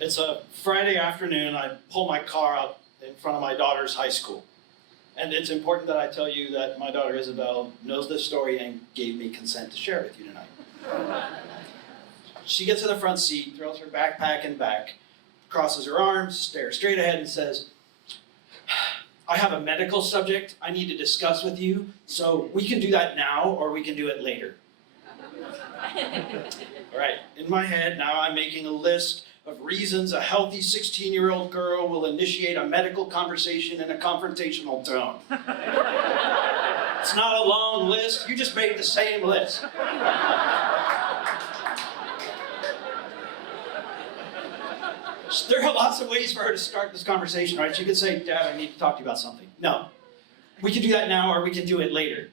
It's a Friday afternoon. I pull my car out in front of my daughter's high school. And it's important that I tell you that my daughter Isabelle knows this story and gave me consent to share with you tonight. She gets in the front seat, throws her backpack in back, crosses her arms, stares straight ahead and says, I have a medical subject I need to discuss with you, so we can do that now or we can do it later. All right, in my head now I'm making a list of reasons a healthy 16-year-old girl will initiate a medical conversation in a confrontational tone. It's not a long list, you just made the same list. There are lots of ways for her to start this conversation, right? She could say, Dad, I need to talk to you about something. No, we can do that now or we can do it later.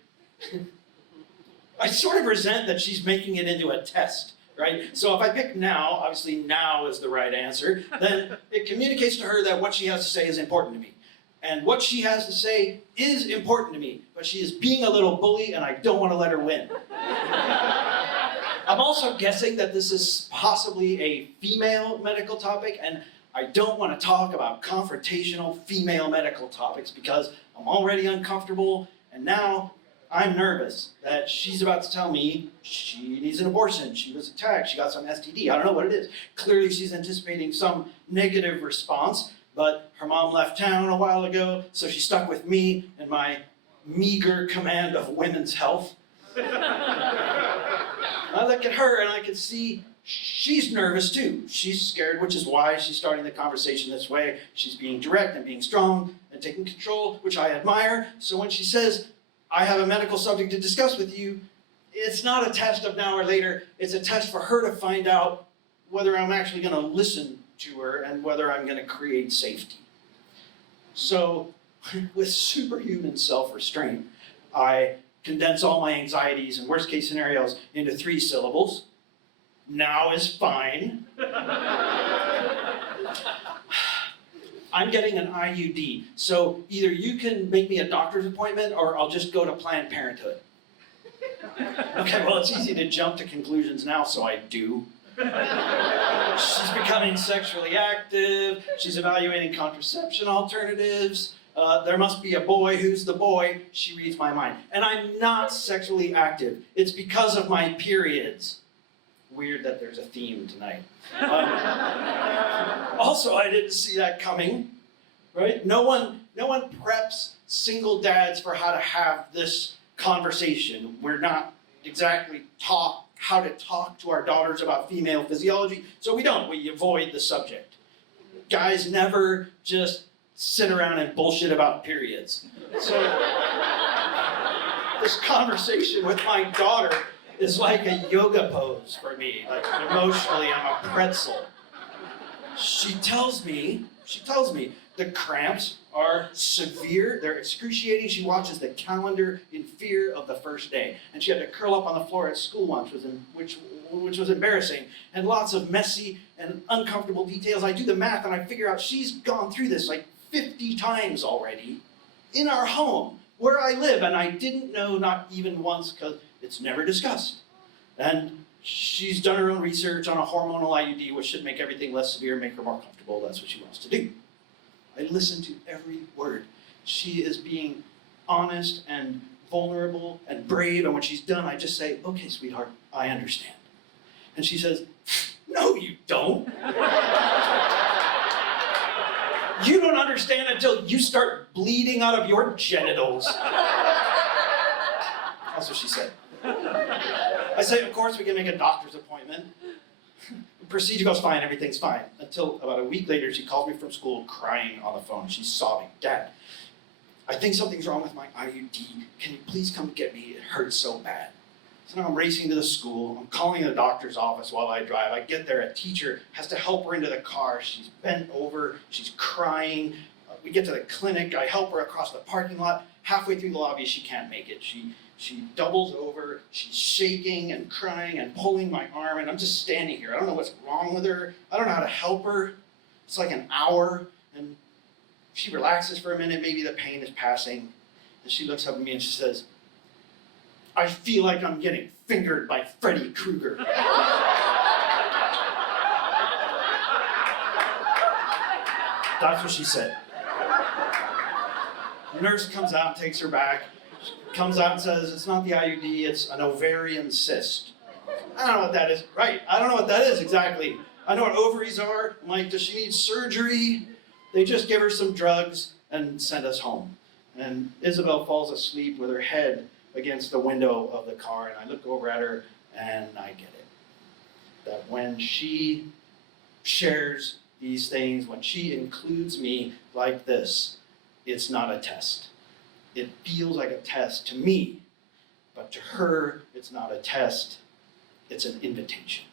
I sort of resent that she's making it into a test, right? So if I pick now, obviously now is the right answer, then it communicates to her that what she has to say is important to me. And what she has to say is important to me, but she is being a little bully and I don't want to let her win. I'm also guessing that this is possibly a female medical topic, and I don't want to talk about confrontational female medical topics because I'm already uncomfortable, and now I'm nervous that she's about to tell me she needs an abortion, she was attacked, she got some STD, I don't know what it is. Clearly she's anticipating some negative response, but her mom left town a while ago, so she's stuck with me and my meager command of women's health. I look at her and I can see she's nervous too. She's scared, which is why she's starting the conversation this way. She's being direct and being strong and taking control, which I admire. So when she says, I have a medical subject to discuss with you, it's not a test of now or later. It's a test for her to find out whether I'm actually going to listen to her and whether I'm going to create safety. So with superhuman self-restraint, I condense all my anxieties and worst case scenarios into 3 syllables. Now is fine. I'm getting an IUD, so either you can make me a doctor's appointment or I'll just go to Planned Parenthood. Okay, well, it's easy to jump to conclusions now, so I do. She's becoming sexually active, she's evaluating contraception alternatives, there must be a boy, who's the boy? She reads my mind. And I'm not sexually active. It's because of my periods. Weird that there's a theme tonight. Also, I didn't see that coming, right? No one preps single dads for how to have this conversation. We're not exactly taught how to talk to our daughters about female physiology, so we don't. We avoid the subject. Guys never just sit around and bullshit about periods. So this conversation with my daughter is like a yoga pose for me. Like emotionally, I'm a pretzel. She tells me the cramps are severe, they're excruciating. She watches the calendar in fear of the first day. And she had to curl up on the floor at school once, which was embarrassing. And lots of messy and uncomfortable details. I do the math and I figure out she's gone through this like 50 times already in our home where I live, and I didn't know not even once because it's never discussed. And she's done her own research on a hormonal IUD, which should make everything less severe, make her more comfortable. That's what she wants to do. I listen to every word. She is being honest and vulnerable and brave, and when she's done, I just say, okay, sweetheart, I understand. And she says, no, you don't. You don't understand until you start bleeding out of your genitals. That's what she said. I say, of course, we can make a doctor's appointment. The procedure goes fine, everything's fine. Until about a week later, she calls me from school crying on the phone. She's sobbing. Dad, I think something's wrong with my IUD. Can you please come get me? It hurts so bad. So now I'm racing to the school. I'm calling the doctor's office while I drive. I get there, a teacher has to help her into the car. She's bent over, she's crying. We get to the clinic, I help her across the parking lot. Halfway through the lobby, she can't make it. She doubles over, she's shaking and crying and pulling my arm, and I'm just standing here. I don't know what's wrong with her. I don't know how to help her. It's like an hour, and she relaxes for a minute, maybe the pain is passing, and she looks up at me and she says, I feel like I'm getting fingered by Freddy Krueger. That's what she said. The nurse comes out and takes her back. She comes out and says, it's not the IUD, it's an ovarian cyst. I don't know what that is. Right, I don't know what that is exactly. I know what ovaries are. I'm like, does she need surgery? They just give her some drugs and send us home. And Isabelle falls asleep with her head against the window of the car, and I look over at her and I get it. That when she shares these things, when she includes me like this, it's not a test. It feels like a test to me, but to her, it's not a test, it's an invitation.